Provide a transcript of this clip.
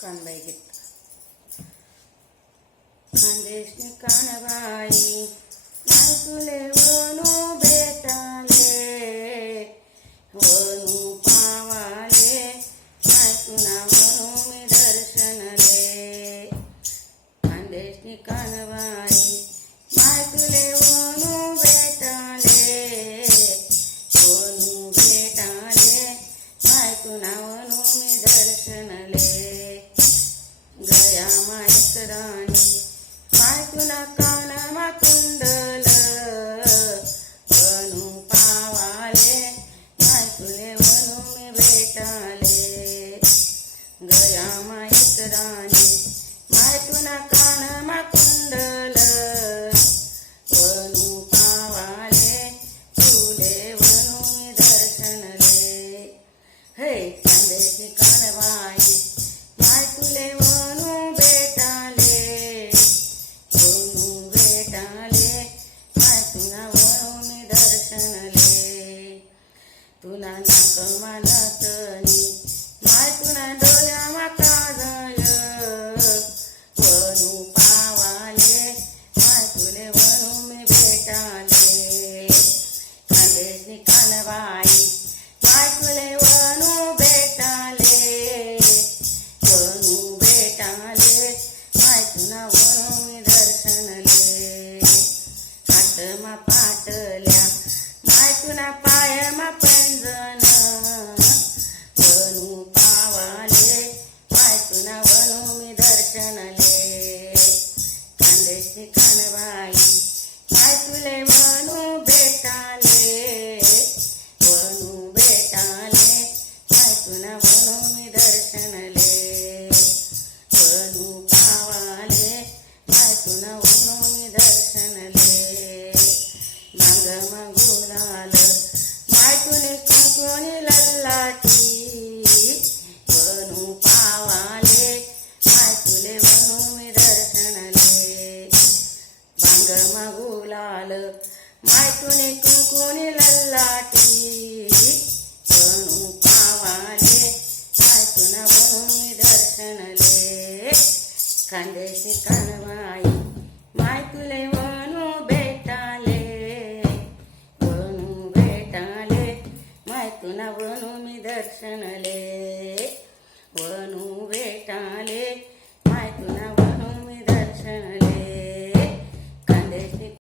कानबाई गीत खानदेशनी कानबाई नाही तुले वनू भेटाले वनू पावाले नाही तुना वनू मी दर्शनले. खानदेशनी कानबाई गया मायक राणी माय तुला कानमा तुना नाक मानतनी माय तुना माता काजळ वनू पावाले माय तुले वनू मी भेटाले. खांदेशनी कानबाई माय तुले वनू भेटाले. वनू भेटाले माय तुना वनू मी दर्शनले. हातमा पाटल्या माय तुना पायमा माय तुना वनू मी दर्शनले वनू पावाले माय तुना वनू मी दर्शनले नांग गुलाल माय तुने लल्लाटी वनू पावाले माय खांदेशी कानबाई माय तुले वणू भेटाले वणू भेटाले. माय तुना वणू मी दर्शनले वणू भेटाले.